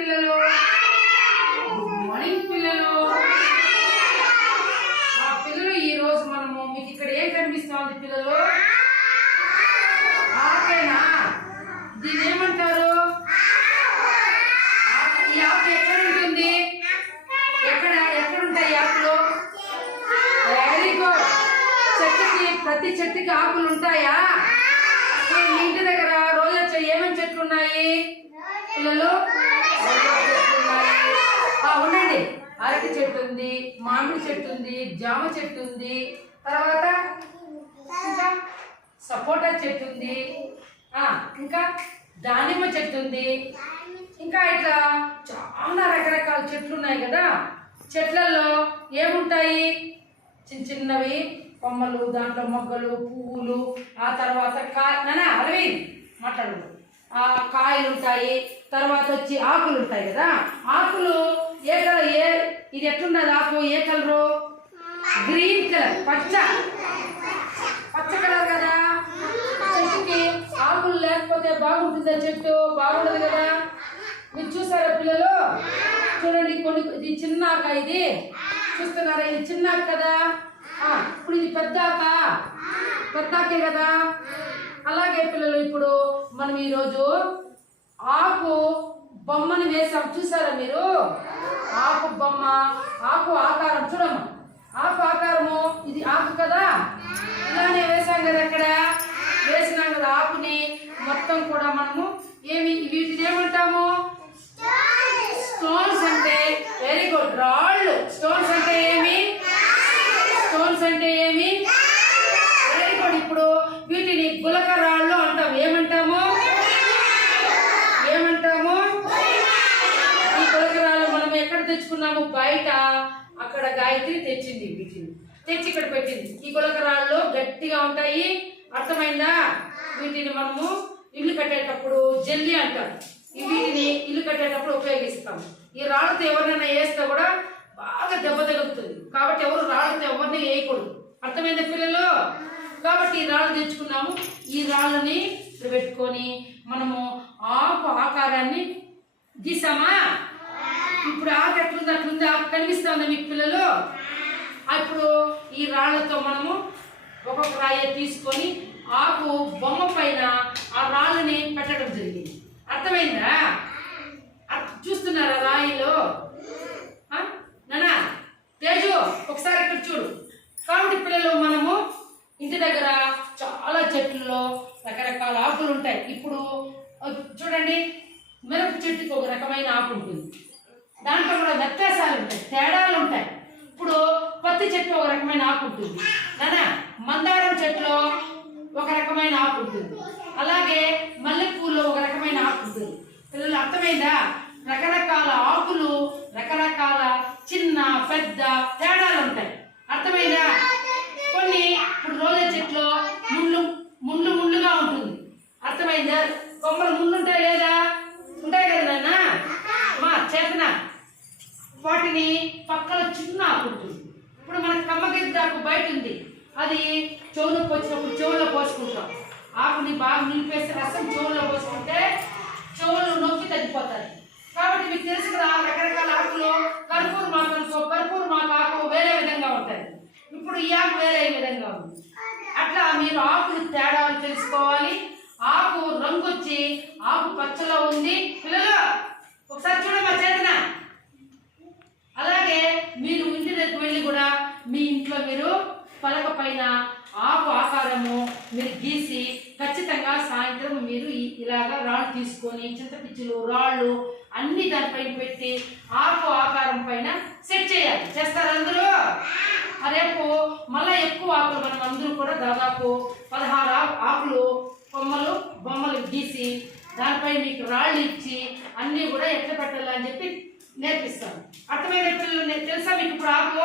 పిల్లలు. Good morning పిల్లలు. పిల్లలు ఈ రోజు మనము మీకు ఇక్కడ ఏం కనిపిస్తుంది పిల్లలు? ఆకేనా? దీని ఏమంటారు? ఈ ఆకు ఎక్కడ ఉంటుంది? ఎక్కడుంటాయి ఆకులు? Very good. ప్రతి చెట్టుకి ఆకులు ఉంటాయా? మీ ఇంటి దగ్గర రోజా ఏమేమి చెట్లు ఉన్నాయి పిల్లలు? ఉండండి. అరటి చెట్టు ఉంది, మామిడి చెట్టు ఉంది, జామ చెట్టు ఉంది, తర్వాత ఇంకా సపోటా చెట్టు ఉంది, ఇంకా దానిమ్మ చెట్టు ఉంది, ఇంకా ఇట్లా చాలా రకరకాల చెట్లు ఉన్నాయి కదా. చెట్లలో ఏముంటాయి? చిన్న చిన్నవి కొమ్మలు, దాంట్లో మొగ్గలు, పువ్వులు, ఆ తర్వాత అరవింద్ మాట్లాడు, కాయలు ఉంటాయి, తర్వాత వచ్చి ఆకులు ఉంటాయి కదా. ఆకులు ఏ కలర్? ఇది ఎట్లున్నది ఆకు? ఏ కలరు? గ్రీన్ కలర్, పచ్చ కలర్ కదా. చెట్టుకి ఆకులు లేకపోతే బాగుంటుందా? చెట్టు బాగుండదు కదా. మీరు చూసారా పిల్లలు? చూడండి, ఇది చిన్న ఆక, ఇది చూస్తున్నారా? ఇది చిన్న ఆకు కదా. ఇప్పుడు ఇది పెద్ద ఆకే కదా. అలాగే పిల్లలు, ఇప్పుడు మనం ఈరోజు ఆకు బొమ్మని వేసాం, చూసారా మీరు? ఆకు బొమ్మ, ఆకు ఆకారం చూడమ్మా. ఆకు ఆకారము ఇది ఆకు కదా. ఇలానే వేసాం కదా. అక్కడ వేసినాం కదా ఆకుని మొత్తం కూడా మనము వీటిని ఏమంటాము? స్టోన్స్ అంటే. Very good. రాళ్ళు. స్టోన్స్ అంటే ఏమి? Very good. ఇప్పుడు వీటిని గులక రాళ్ళు అంటాము. ఏమంటాము? ఈ గులక రాళ్ళు మనం ఎక్కడ తెచ్చుకున్నాము? బయట. అక్కడ గాయత్రి తెచ్చింది. వీటిని తెచ్చి ఇక్కడ పెట్టింది. ఈ గులక రాళ్ళు గట్టిగా ఉంటాయి, అర్థమైందా? వీటిని మనము ఇల్లు కట్టేటప్పుడు జల్లి అంటారు. వీటిని ఇల్లు కట్టేటప్పుడు ఉపయోగిస్తాము. ఈ రాళ్ళతో ఎవరినైనా వేస్తే కూడా బాగా దెబ్బ తగులుతుంది. కాబట్టి ఎవరు రాళ్ళతో ఎవరిని వేయకూడదు. అర్థమైందా పిల్లలు? కాబట్టి ఈ రాళ్ళు తెచ్చుకున్నాము. ఈ రాళ్ళని పెట్టుకొని మనము ఆకు ఆకారాన్ని గీసామా? ఇప్పుడు ఆకు ఎట్లుంది? అట్లుంది. ఆకు కనిపిస్తుందా మీకు పిల్లలు? అప్పుడు ఈ రాళ్లతో మనము ఒక్కొక్క రాయి తీసుకొని ఆకు బొమ్మ పైన ఆ రాళ్ళని పెట్టడం జరిగింది. అర్థమైందా? చూస్తున్నారా రాయిలో? నానా తేజు ఒకసారి ఇక్కడ చూడు. కాబట్టి పిల్లలు, మనము ఇంటి దగ్గర చాలా చెట్లలో రకరకాల ఆకులు ఉంటాయి. ఇప్పుడు చూడండి, మిరప చెట్టుకి ఒక రకమైన ఆకు ఉంటుంది, దాంట్లో కూడా వ్యత్యాసాలు ఉంటాయి, తేడాలు ఉంటాయి. ఇప్పుడు పత్తి చెట్టు ఒక రకమైన ఆకు ఉంటుంది నానా, మందారం చెట్టులో ఒక రకమైన ఆకు ఉంటుంది, అలాగే మల్లెపూలో ఒక రకమైన ఆకు ఉంటుంది. పిల్లలు అర్థమైందా? రకరకాల ఆకులు, రకరకాల చిన్న పెద్ద తేడాలు ఉంటాయి. అర్థమైందా? కొన్ని ఇప్పుడు రోజా చెట్లో ముళ్ళుగా ఉంటుంది. అర్థమైందా? కొమ్మలు ముళ్ళు ఉంటాయి లేదా? ఉంటాయి కదా నాన్న. మా చేతన వాటిని పక్కన చిన్న ఆకు ఉంటుంది. ఇప్పుడు మనకు కమ్మగిద్దాకు బయట ఉంది, అది చెవులోకి వచ్చినప్పుడు చెవులో పోసుకుంటాం. ఆకుని బాగా నిలిపేసి రసం చెవులో పోసుకుంటే చెవులు నొప్పి తగ్గిపోతాయి. కాబట్టి మీకు తెలుసు కదా, రకరకాల ఆకులు. కర్పూర మాకు ఆకు వేరే విధంగా ఉంటుంది, ఇప్పుడు ఈ ఆకు వేరే విధంగా ఉంది. అట్లా మీరు ఆకులు తేడాలు తెలుసుకోవాలి. ఆకు రంగు వచ్చి ఆకు పచ్చలో ఉంది పిల్లలు, ఒకసారి చూడమ్మా చేతన. అలాగే మీరు ఇంటి దగ్గరికి వెళ్ళి కూడా మీ ఇంట్లో మీరు పలక పైన ఆకు ఆకారము మీరు గీసి ఖచ్చితంగా సాయంత్రం మీరు ఇలాగా రాళ్ళు తీసుకొని చింతపిచ్చులు రాళ్ళు అన్ని దానిపైన పెట్టి ఆకు ఆకారం పైన సెట్ చేయాలి. చేస్తారు అందరూ? రేపు మళ్ళీ ఎక్కువ ఆకులు మనం అందరూ కూడా దాదాపు 16 ఆకులు బొమ్మలు గీసి దానిపై మీకు రాళ్ళు ఇచ్చి అన్నీ కూడా ఎట్లా పెట్టాలని చెప్పి నేర్పిస్తాను. అర్థమైన పిల్లలు తెలుసా మీకు? ఇప్పుడు ఆకు